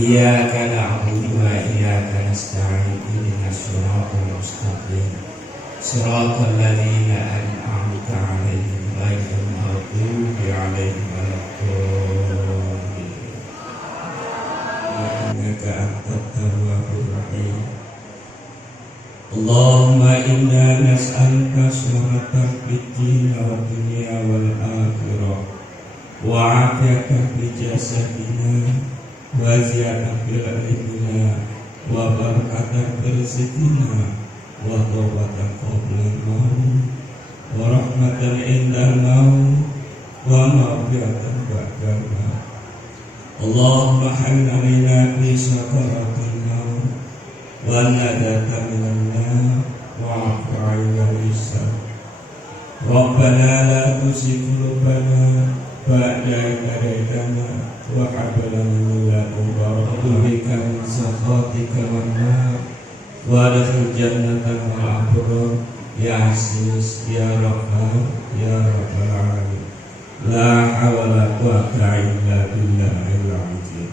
Iyyaka na'budu wa iyyaka nasta'in ihdinas siratal mustaqim siratal ladzina an'amta 'alaihim ghairil maghdubi 'alaihim waladdallin. Innaka antat tawwabur rahim. Allahumma inna nas'aluka shughlan fid din wad dunya wal akhirah wa 'afiyatan fi jasadina wa ziyadatan fil ilmina wa barakatan fil rizqina wa tawbatan qabla al-maut wa rahmatan indal maut wa maghfiratan ba'da al-maut. Allahumma hawwin 'alaina fi sakaratil maut wa najata minan nar wa 'afwa lisan. Rabbana la tuzigh qulubana ba'da idh hadaytana wa hab lana min ladunka rahmatan min sakhatika wan nar wa adkhil jannata ma'al abrar ya aziz ya rabbal ya rabbal alamin. La hawla wa la quwwata illa billahil azim.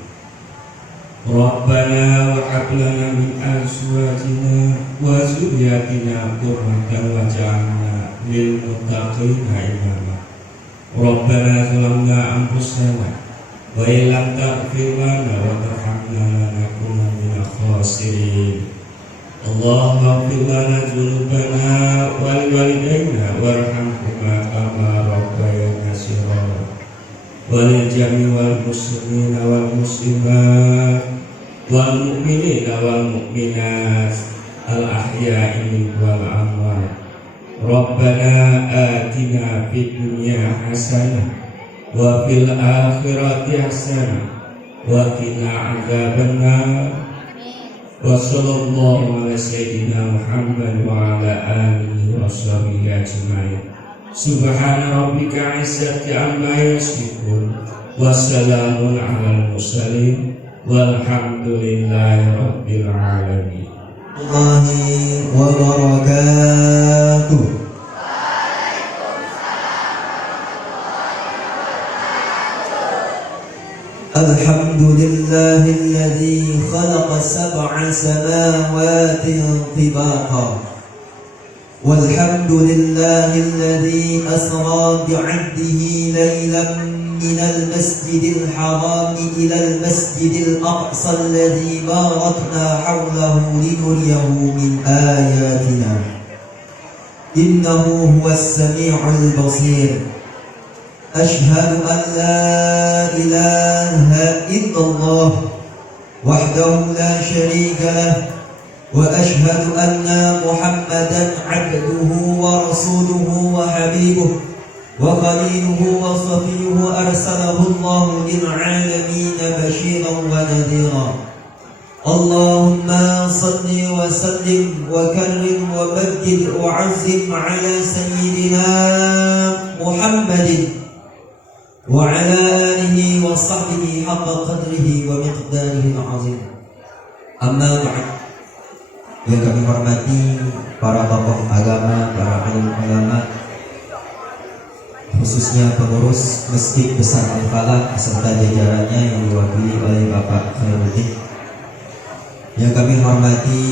Rabbana wa hab lana min azwajina wa dhurriyyatina qurrata waj'alna lil muttaqina imama. Rabbana zalamna anfusana wa illam taghfir lana wa tarhamna lanakunanna minal khasirin. Allahumma ighfir lana dzunubana wa liwalidayna warhamhuma kama rabbayana shighara wa lil jami'il muslimina wal muslimat wal mu'minina wal mu'minat al ahya'i minhum wal amwat. Rabbana atina fid dunya hasanah wa fil akhirati hasanah wa qina adzabannar. Wa sallallahu ala sayyidina Muhammad wa ala alihi wa sahbihi ajma'in. Subhana rabbika izzati amma yasifun wa salamun alal mursalin walhamdulillahi rabbil alamin. Warahmatullahi wabarakatuh. الحمد لله الذي خلق 7 سماوات طباقا والحمد لله الذي أسرى بعبده ليلا من المسجد الحرام إلى المسجد الأقصى الذي باركنا حوله لنريه من آياتنا إنه هو السميع البصير أشهد أن لا إله إلا الله وحده لا شريك له وأشهد أن محمدا عبده ورسوله وحبيبه وخليله وصفيه أرسله الله للعالمين بشيرا ونذيرا اللهم صل وسلم وكرم ومجد وعزم على سيدنا محمد وعلى آله وصحبه حق قدره ومقداره العظيم. Amma ba'd. Yang kami hormati para tokoh agama, para alim ulama, khususnya pengurus Masjid Besar Al-Falah beserta jajarannya yang diwakili oleh Bapak Khairuddin. Yang kami hormati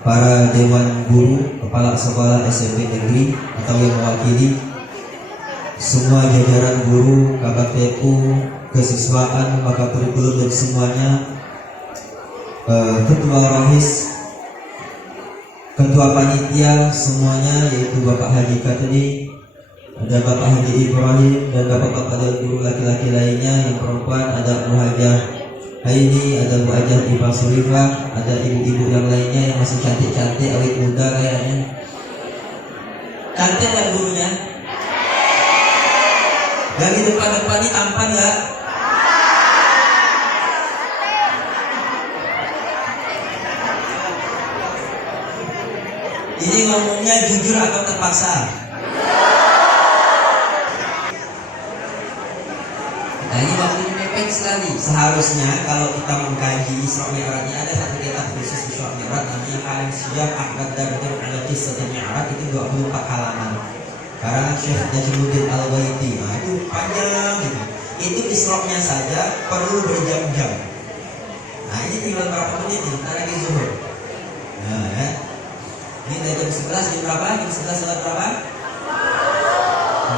para dewan guru, kepala sekolah SMP negeri atau yang mewakili semua jajaran guru, KBTU, kesiswaan, lembaga kurikulum dan semuanya, ketua rohis, ketua panitia semuanya, yaitu Bapak Haji Katri, ada Bapak Haji Ibrahim dan bapak-bapak dan guru laki-laki lainnya. Yang perempuan ada Bu Hajah Haini, ada Bu Hajah Ipa Surifah, ada ibu-ibu yang lainnya yang masih cantik-cantik, awet muda kayaknya. Cantik nggak gurunya? Dari depan-depan ini tampan nggak? Ini ngomongnya jujur atau terpaksa? Nah ini waktunya mepet sekali. Seharusnya kalau kita mengkaji Isra Mi'rajnya ada satu kitab khusus Isra Mi'raj namanya Al-Siyam Ahmad Dardur ala Qissatul Mi'raj, itu 24 halaman. Karangan Syekh Najmuddin Al-Baiti. Nah itu panjang gitu. Itu Isra-nya saja perlu berjam-jam. Nah ini tinggal berapa menit nih? Ntar lagi zuhur. Nah ya. Ini dari jam 11 jam berapa? Jam 11 lewat berapa?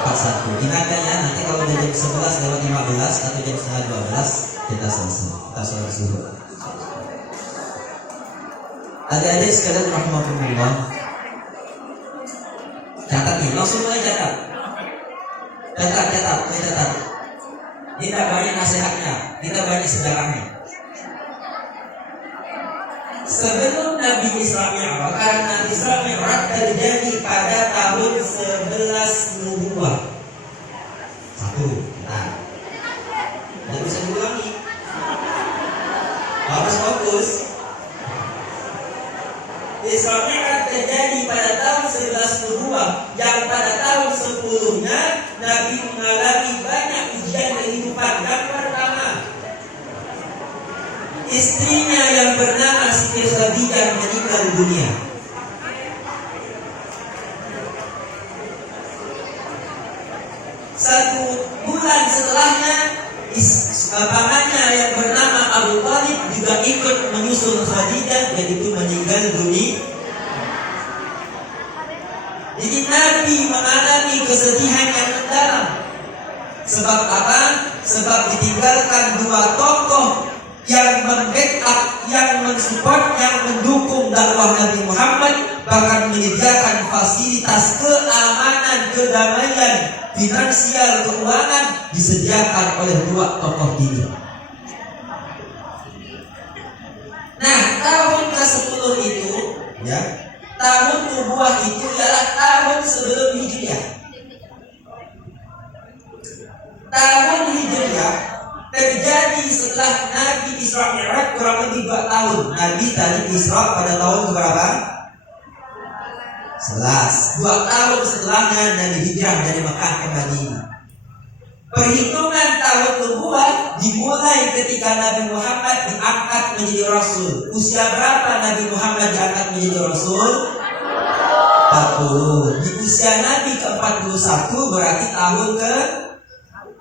41. Ingat ya, nanti kalau udah jam 11 lewat 15 atau jam setengah 12 kita selesai. Kita sholat zuhur. Adik-adik sekalian rahmatullah, catat nih, langsung mulai catat. Catat. Kita banyak nasihatnya, kita banyak sejarahnya. Sebelum Nabi Isra Mi'raj, karena Isra Mi'raj terjadi pada tahun 11 Nubuwah. 1. Nah, tidak bisa diulangi. Harus fokus. Isra Mi'raj terjadi pada tahun 11 Nubuwah, yang pada tahun 10-nya Nabi mengalami banyak ujian kehidupan. Yang pertama, istrinya yang bernama Siti Khadijah meninggal dunia. Satu bulan setelahnya, pamannya yang bernama Abu Thalib juga ikut menyusul Khadijah, dan itu meninggal dunia. Jadi Nabi mengalami kesedihan yang mendalam. Sebab apa? Sebab ditinggalkan dua tokoh yang membackup, yang mensupport, yang mendukung dakwah Nabi Muhammad, bahkan menyediakan fasilitas keamanan, kedamaian, finansial, keuangan disediakan oleh dua tokoh ini. Nah, tahun ke-10 itu, ya, tahun nubuwah itu ialah tahun sebelum Hijriah. Tahun Hijriah terjadi setelah Nabi Isra Mi'raj kurang lebih 2 tahun. Nabi tadi Isra pada tahun berapa? 11. 2 tahun setelahnya Nabi hijrah dari Mekah ke Madinah. Perhitungan tahun nubuwah dimulai ketika Nabi Muhammad diangkat menjadi Rasul. Usia berapa Nabi Muhammad diangkat menjadi Rasul? 40. Di usia Nabi ke-41 berarti tahun ke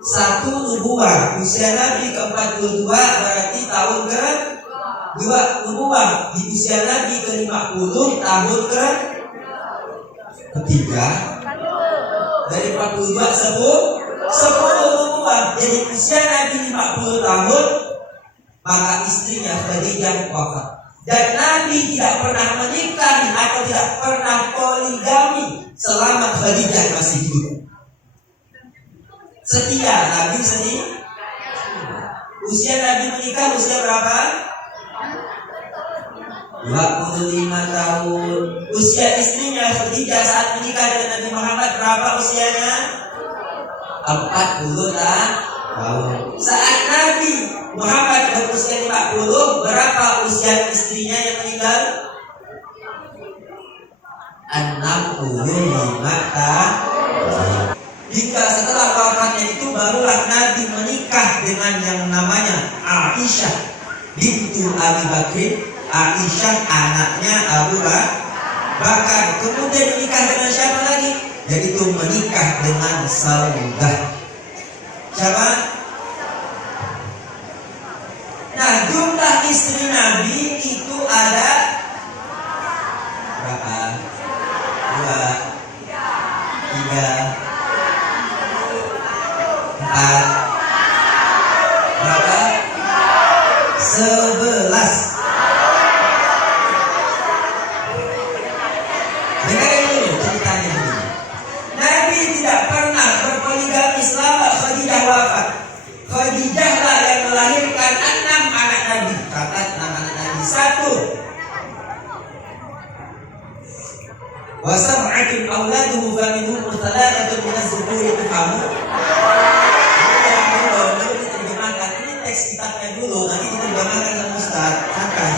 Satu nubuwah, usia Nabi ke-42 berarti tahun ke-2 nubuwah. Di usia Nabi ke-50 tahun ke-3. Dari 42 10 nubuwah. Jadi usia Nabi 50 tahun, maka istrinya Khadijah wafat. Dan Nabi tidak pernah menikah atau tidak pernah poligami selama Khadijah masih hidup. Setia, Nabi setia. Usia Nabi menikah usia berapa? 25 tahun. Usia istrinya Khadijah saat menikah dengan Nabi Muhammad berapa usianya? 40 tahun. Saat Nabi Muhammad berusia 50, berapa usia istrinya yang meninggal? 65 tahun. Jika setelah wafatnya itu barulah Nabi menikah dengan yang namanya Aisyah bintu Abi Bakr. Aisyah anaknya Abu Bakar. Kemudian menikah dengan siapa lagi? Yaitu menikah dengan Saudah. Siapa? Nah, jumlah istri Nabi itu ada berapa? 2, 3, 4, berapa? 11. Dengar dulu ceritanya ini. Nabi tidak pernah berpoligami selama Khadijah wafat. Khadijah lah yang melahirkan 6 anak Nabi. Catat 6 anak Nabi. 1. Wa sab'atun auladuhu faminhum thalathatu min az-zukuri tuhamu. Ini teks kitabnya dulu, nanti diterjemahkan sama Ustaz. Santai.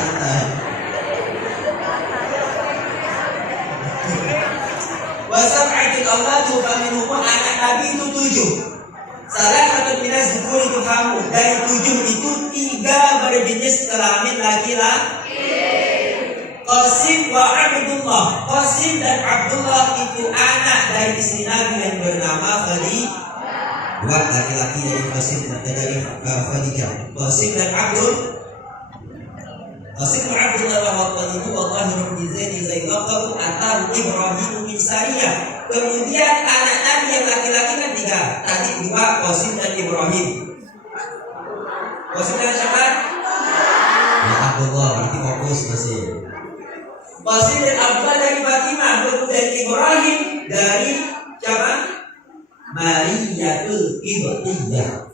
Wa sab'atun auladuhu faminhum, anak Nabi itu 7. Salah satu minas zukuri tuhamu. Dari 7 itu 3 berjenis kelamin laki-laki. Qasim wa Abdullah. Qasim dan Abdullah itu anak dari istri Nabi yang bernama Khadijah. 2 laki-laki dari Qasim dan dari Khadijah. Qasim dan Abdullah. Qasim wa Abdullah wa Qanibu wa Tahirun bi Zaini Zainaqabu atahu Ibrahim min Sariyah. Kemudian anak Nabi yang laki-laki kan 3. Tadi 2 Qasim dan Ibrahim. Qasim dan siapa? Ya Abdullah, berarti fokus masih. Qasim dan Abdullah dari Fatimah. Kemudian Ibrahim dari siapa? Mariyatul Qibtiyah.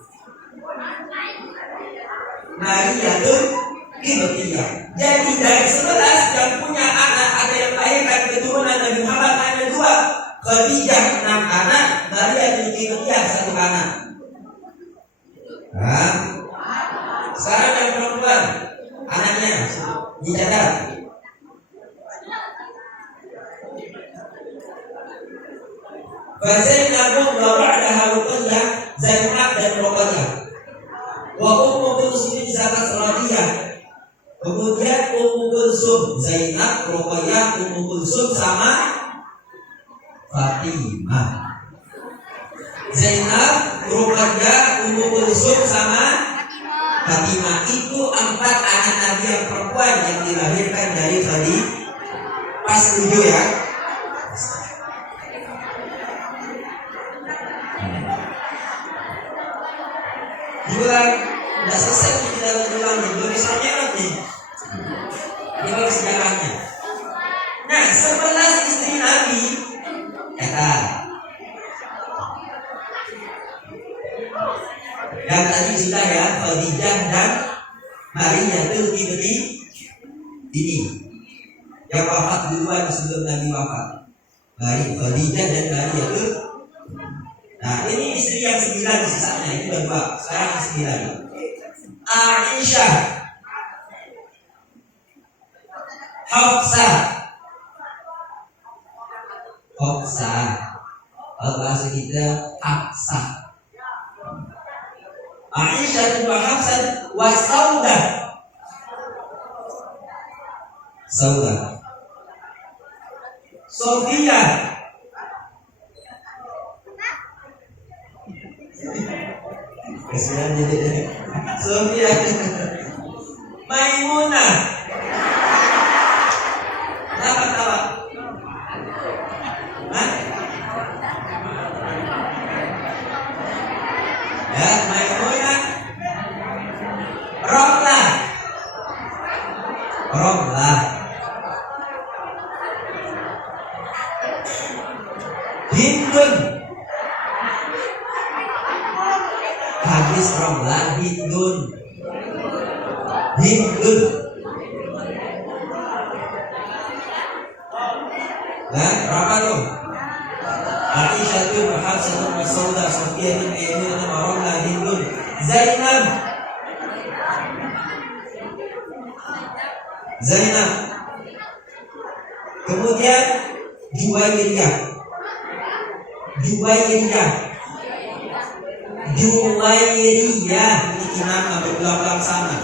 Mariyatul Qibtiyah. Jadi dari 11 yang punya anak, ada yang lahirkan keturunan Nabi Muhammad hanya 2. Khadijah 6 anak, Mariyatul Qibtiyah 1 anak. Nah, sekarang yang perempuan anaknya dicatat. Zainab wa ba'daha Ruqayyah, Zainab dan Ruqayyah. Wa Ummu Kulsum zakat radiyah. Kemudian Ummu Kulsum, Zainab, Ruqayyah, Ummu Kulsum sama Fatimah. Zainab, Ruqayyah, Ummu Kulsum sama Fatimah. Itu 4 anak Nabi yang perempuan yang dilahirkan dari Khadijah. Pas 7 ya. Diulang, udah selesai nih kita ulang nih, belum bisa nyerot nih. Ini baru sejarahnya. Nah, 11 istri Nabi, yang tadi sudah ya, Khadijah dan Mariyatul Qibtiyah ini yang wafat duluan sebelum Nabi wafat. Khadijah dan Mariyatul. Nah, ini istri yang 9 sisanya, itu udah 2. Sekarang 9. Aisyah, Hafsah. Kalau bahasa kita Hafsah. Aisyah wa Hafsah wa Saudah. Sofia. Kasihan jadi Sofia. Maimunah. Kenapa tawa? Hah? Ya, Maimunah. Romlah. Hindun. Habis Romlah, Hindun. Nah, berapa tuh? Aisyah, Hafsah, Saudah, Sofia, Aisyah, Romlah, Hindun, Zainab. Kemudian Juwairiyah. Ini nama berulang-ulang sama.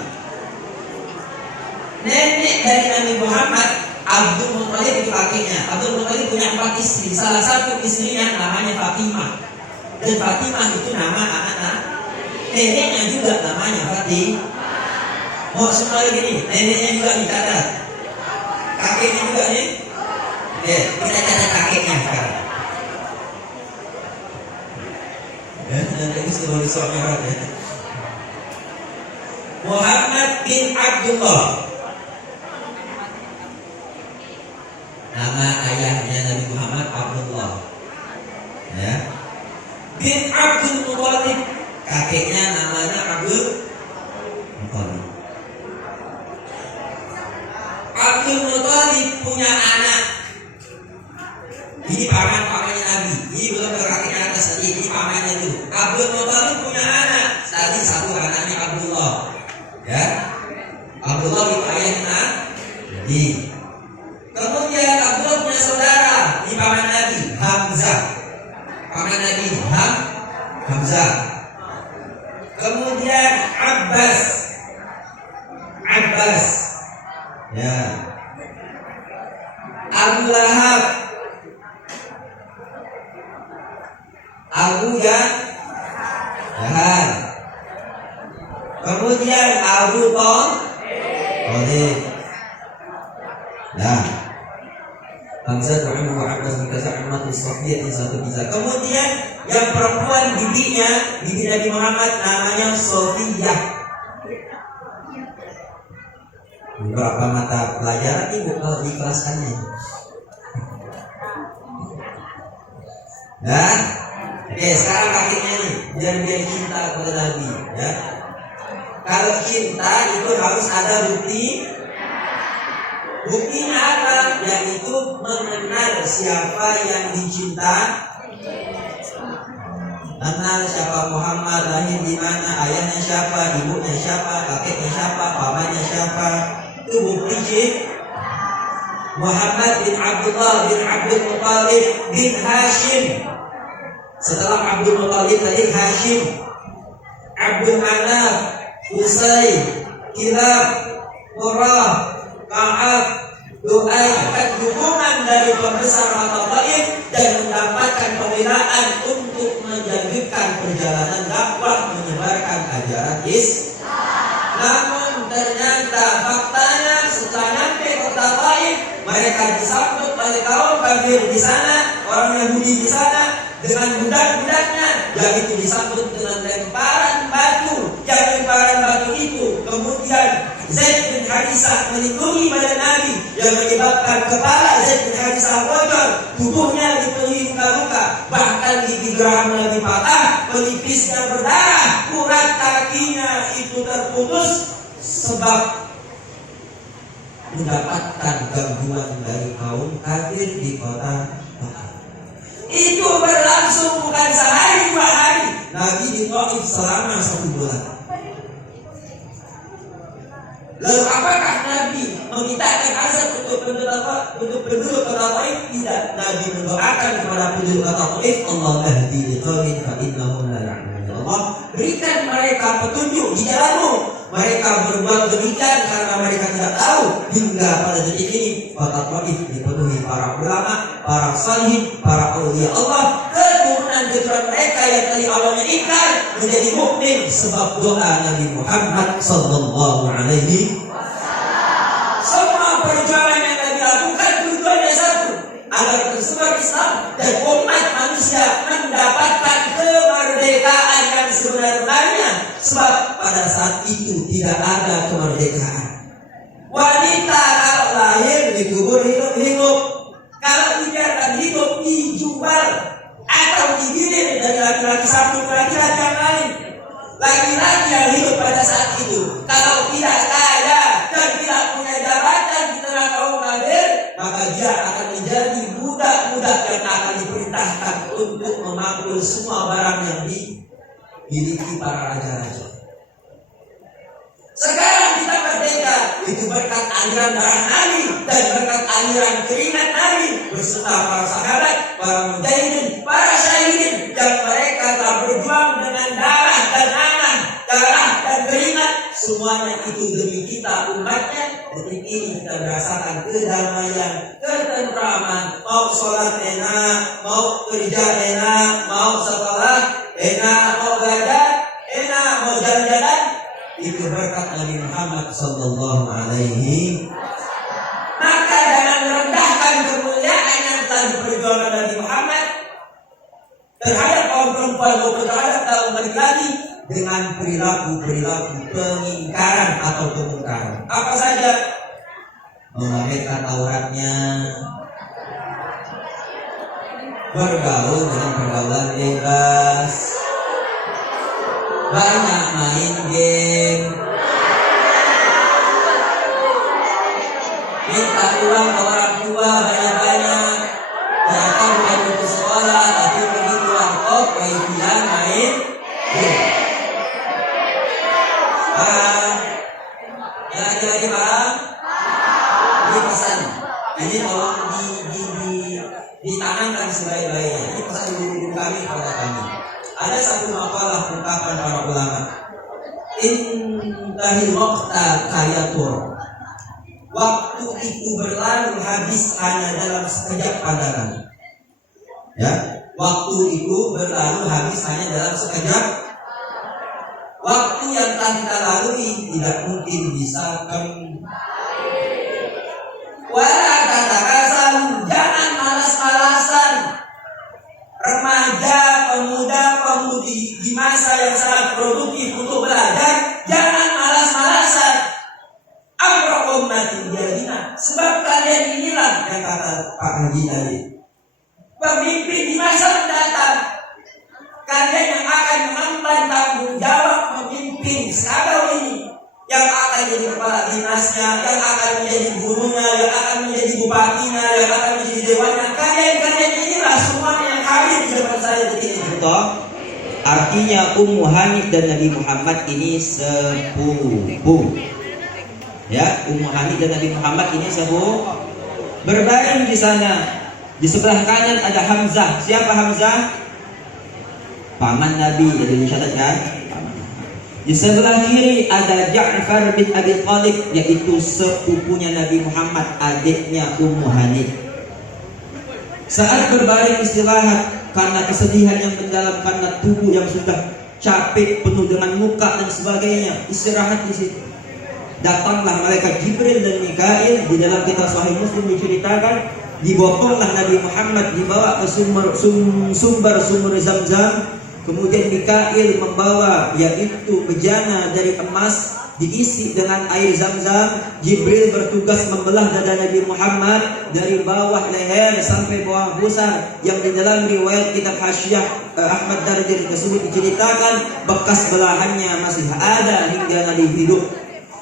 Nenek dari Nabi Muhammad, Abdul Muthalib itu kakeknya. Abdul Muthalib punya 4 istri. Salah satu istrinya namanya Fatimah. Dan Fatimah itu nama anak neneknya juga namanya Fatimah. Mau semua lagi nih, neneknya juga dicatat, kakeknya juga nih. Oke, kita catat kakeknya sekarang. Nanti sudah soalnya ya. Muhammad bin Abdullah. Nama ayahnya Nabi Muhammad Abdullah. Ya. Bin Abdul Muthalib. Kakeknya namanya Abdul Muthalib. Abdul Muthalib punya anak. Ini pamannya Nabi. Ini belum kakeknya atas tadi. Ini pamannya dulu. Abdul Muthalib punya anak. Tadi satu anaknya Abdullah. Ya. Abdullah itu ayahnya Nabi. Kemudian Abdullah punya saudara. Ini paman Nabi, Hamzah. Paman Nabi Hamzah. Kemudian Abbas. Ya. Abu Lahab. Abu Jahal. Kemudian Abu Thalib. Nah, Hamzah rahimahullah wa Abbas bin Sa'ad Sofiyah yang satu bisa. Kemudian yang perempuan bibi Nabi Muhammad namanya Sofiyah. Beberapa mata pelajaran ibu kalau di kelas ini. Nah, oke, sekarang kakeknya nih, biar dia cinta kepada Nabi, ya. Kalau cinta itu harus ada bukti. Buktinya apa? Yaitu mengenal siapa yang dicinta. Kenal siapa Muhammad, lahir di mana, ayahnya siapa, ibunya siapa, kakeknya siapa, pamannya siapa. Itu bukti cinta. Muhammad bin Abdullah bin Abdul Muthalib bin Hashim. Setelah Abdul Muthalib tadi Hashim, Abdul Manaf, Usay, Kilab, Murrah, Ka'ab, Lu'ay, dukungan dari pembesar mata Taif dan mendapatkan pembelaan untuk menjalankan perjalanan dakwah menyebarkan ajaran Islam. Namun ternyata faktanya setelah nyampe kota Taif, mereka disambut oleh kaum kafir di sana, orang Yahudi di sana dengan budak-budaknya, yaitu disambut dengan lemparan batu. Yang lemparan batu itu kemudian Zaid bin Harisah melindungi badan Nabi yang menyebabkan kepala Zaid bin Harisah bocor, tubuhnya dipenuhi luka-luka, bahkan gigi geraham Nabi patah, pelipisnya berdarah, urat kakinya itu terputus sebab mendapatkan gangguan dari kaum kafir di kota Mekah. Itu berlangsung bukan sehari 2 hari. Nabi di Taif selama 1 bulan. Lalu apakah Nabi memintakan azab untuk penduduk kota Taif? Tidak. Nabi mendoakan kepada penduduk kota Taif, Allah mahdi liqaumin fa innahum la ya'lamun. Allah berikan mereka petunjuk di jalanmu. Mereka berbuat demikian karena mereka tidak tahu. Hingga pada detik ini kota Taif dipenuhi para ulama, para salihin, para aulia Allah, keturunan keturunan mereka yang tadi awalnya ingkar menjadi mukmin sebab doa Nabi Muhammad sallallahu alaihi wasallam. Semua perjuangan yang Nabi lakukan tujuannya satu, agar tersebar Islam dan umat manusia mendapatkan kemerdekaan yang sebenarnya. Sebab pada saat itu tidak ada kemerdekaan. Wanita kalau lahir dikubur hidup-hidup, kalau dibiarkan hidup dijual atau digiring dari laki-laki satu ke laki-laki yang lain. Laki-laki yang hidup pada saat itu kalau tidak kaya dan tidak punya jabatan di tengah kaum kafir, maka dia akan menjadi budak-budak yang akan diperintahkan untuk memakul semua barang yang dimiliki para raja-raja. Sekarang kita merdeka, itu berkat aliran darah Nabi dan berkat aliran keringat Nabi beserta para sahabat, para mujahidin, para syahidin yang mereka telah berjuang dengan darah dan anak, darah dan keringat. Semuanya itu demi kita umatnya. Detik ini kita merasakan kedamaian, ketentraman. Mau sholat enak, mau kerja enak, mau sekolah enak, mau belajar enak, mau jalan-jalan. Itu berkat Nabi Muhammad sallallahu alaihi. Maka jangan merendahkan kemuliaan yang telah diperjuangkan Nabi Muhammad terhadap kaum perempuan maupun terhadap kaum laki-laki dengan perilaku pengingkaran atau kemungkaran. Apa saja? Memamerkan auratnya, bergaul dengan pergaulan bebas, banyak main game, minta uang ke orang tua banyak-banyak, ternyata bukan untuk sekolah tapi pergi keluar kok wifi-an main game. Paham? Yang lagi-lagi paham? Ini pesan. Ini tolong ditanamkan sebaik-baiknya. Ini pesan guru-guru kami kepada kami. Ada satu makalah ungkapan para ulama. Intahil waqta kayatur. Waktu itu berlalu habis hanya dalam sekejap pandangan. Ya, waktu itu berlalu habis hanya dalam sekejap. Waktu yang telah kita lalui tidak mungkin bisa kembali. Wala kata-kata, jangan malas-malasan. Remaja, pemuda, pemudi di masa yang sangat produktif untuk belajar, jangan malas-malasan. Amrokum matin jadina, sebab kalian inilah yang kata Pak Haji tadi, pemimpin di masa mendatang. Kalian yang akan mengemban tanggung jawab memimpin sekarang ini, yang akan jadi kepala dinasnya, yang akan menjadi gurunya, yang akan menjadi bupatinya, yang akan menjadi dewannya. Kalian inilah semuanya yang hadir di depan saya begini. Betul? Artinya Ummu Hani dan Nabi Muhammad ini sepupu. Ya, Ummu Hani dan Nabi Muhammad ini sepupu. Berbaring di sana. Di sebelah kanan ada Hamzah. Siapa Hamzah? Paman Nabi. Jadi dicatatkan. Di sebelah kiri ada Ja'far bin Abi Thalib, yaitu sepupunya Nabi Muhammad, adiknya Ummu Hani. Saat berbaring istirahat karena kesedihan yang mendalam, karena tubuh yang sudah capek, penuh dengan luka dan sebagainya, istirahat di situ. Datanglah malaikat Jibril dan Mikail. Di dalam kitab Sahih Muslim diceritakan, diboponglah Nabi Muhammad, dibawa ke sumber Zamzam. Kemudian Mikail membawa yaitu bejana dari emas diisi dengan air Zamzam. Jibril bertugas membelah dada Nabi Muhammad dari bawah leher sampai bawah pusar, yang di dalam riwayat kitab Hasyiah Ahmad Dardir tersebut diceritakan bekas belahannya masih ada hingga Nabi hidup.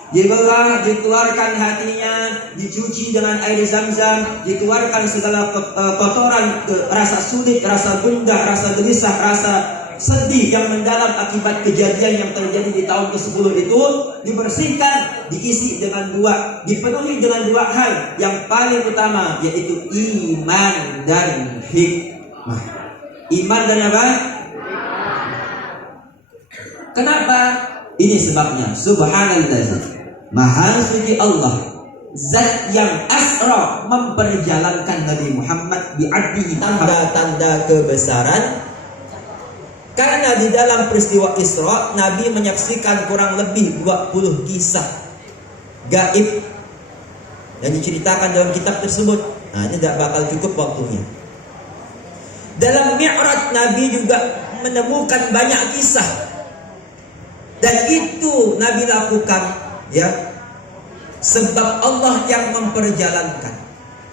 Dibelah, dikeluarkan hatinya, dicuci dengan air Zamzam, dikeluarkan segala kotoran, rasa sulit, rasa gundah, rasa gelisah, rasa sedih yang mendalam akibat kejadian yang terjadi di tahun ke-10 itu, dibersihkan, diisi dengan dipenuhi dengan dua hal. Yang paling utama yaitu iman dan hikmah. Iman dan apa? Kenapa? Ini sebabnya. Subhanallah, Maha suci Allah, Zat yang asra memperjalankan Nabi Muhammad bi'abdihi, tanda-tanda kebesaran Karena di dalam peristiwa Isra, Nabi menyaksikan kurang lebih 20 kisah gaib yang diceritakan dalam kitab tersebut. Nah, ini tidak bakal cukup waktunya. Dalam Mi'raj, Nabi juga menemukan banyak kisah, dan itu Nabi lakukan, ya, sebab Allah yang memperjalankan.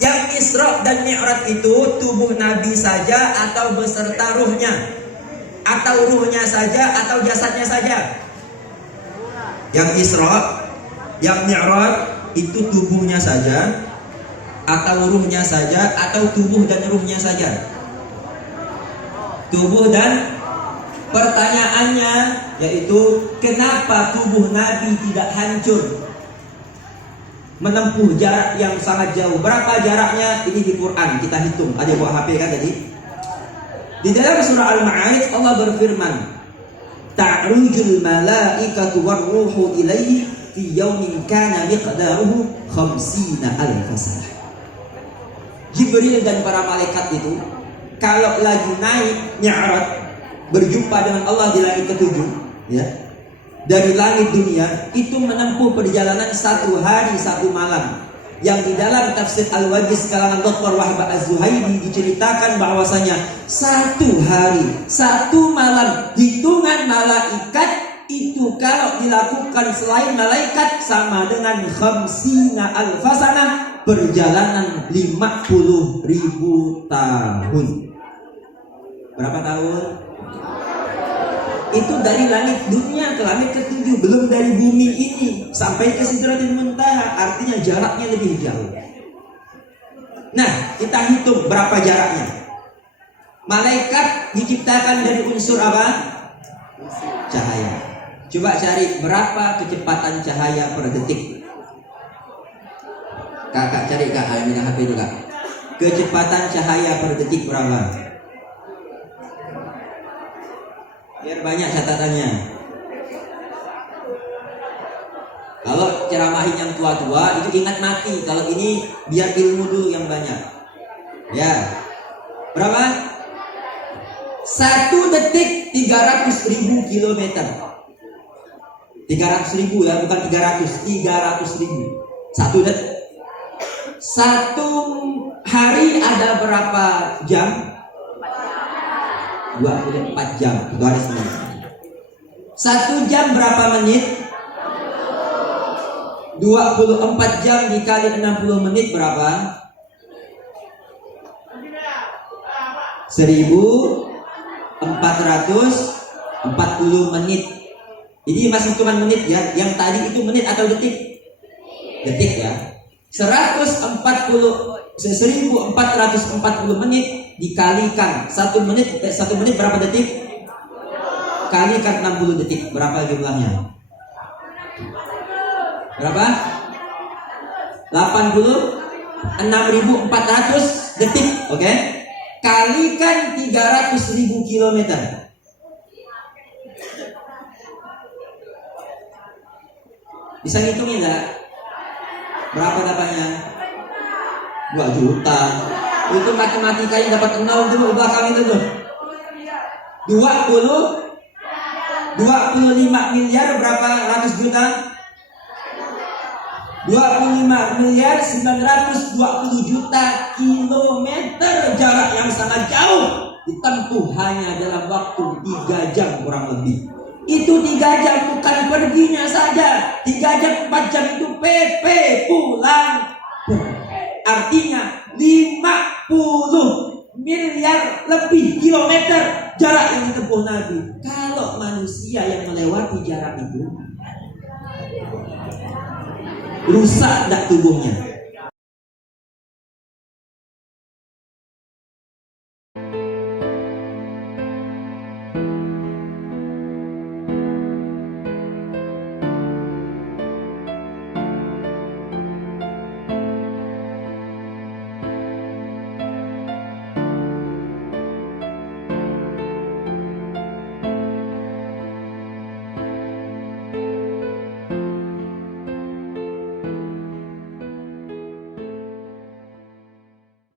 Yang Isra dan Mi'raj itu tubuh Nabi saja atau beserta ruhnya, atau ruhnya saja atau jasadnya saja. Yang Isra, yang Mi'raj itu tubuhnya saja atau ruhnya saja, atau tubuh dan ruhnya saja. Tubuh dan, pertanyaannya yaitu kenapa tubuh Nabi tidak hancur menempuh jarak yang sangat jauh? Berapa jaraknya? Ini di Quran kita hitung. Ada buat HP kan tadi? Di dalam surah Al-Ma'arij Allah berfirman, ta'rujul malaikatu warruhu ilaihi fi yaumin kana miqdaruhu 50 alf sanah. Jibril dan para malaikat itu kalau lagi naik Mi'raj berjumpa dengan Allah di langit ketujuh, ya, dari langit dunia, itu menempuh perjalanan 1 hari 1 malam. Yang di dalam tafsir Al-Wajiz kalangan Dr. Wahb Az-Zuhaili diceritakan bahwasanya 1 hari 1 malam hitungan malaikat itu kalau dilakukan selain malaikat sama dengan 50 alf sanah, perjalanan 50.000 tahun. Berapa tahun? Itu dari langit dunia ke langit ketujuh, belum dari bumi ini sampai ke Sidratul Muntaha, artinya jaraknya lebih jauh. Nah, kita hitung berapa jaraknya. Malaikat diciptakan dari unsur apa? Cahaya. Coba cari berapa kecepatan cahaya per detik. Kakak cari, Kak, Almina HP itu, Kak. Kecepatan cahaya per detik berapa? Biar banyak catatannya. Kalau ceramahin yang tua-tua itu ingat mati. Kalau ini biar ilmu dulu yang banyak. Ya. Berapa? 1 detik 300.000 kilometer. 300.000 ya, bukan 300. 300.000. 1 detik. 1 hari ada berapa jam? 24 jam. Itu hari Senin. 1 jam berapa menit? 24 jam dikali 60 menit berapa? 1440 menit. Ini masih cuma menit ya. Yang tadi itu menit atau detik? Detik ya. 1440 menit dikalikan 1 menit berapa detik? Kalikan 60 detik, berapa jumlahnya? Berapa? 86.400 detik, oke? Kalikan 300.000 kilometer. Bisa ngitungin enggak? Berapa dapatnya? 2 juta. Itu matematikanya dapat 0 dulu belakang itu tuh. 25 miliar berapa ratus juta? 25 miliar 920 juta kilometer, jarak yang sangat jauh ditempuh hanya dalam waktu 3 jam kurang lebih. Itu 3 jam bukan perginya saja, 3 jam 4 jam itu PP pulang. Artinya 50 miliar lebih kilometer jarak yang ditempuh Nabi. Kalau manusia yang melewati jarak itu, rusak tak tubuhnya?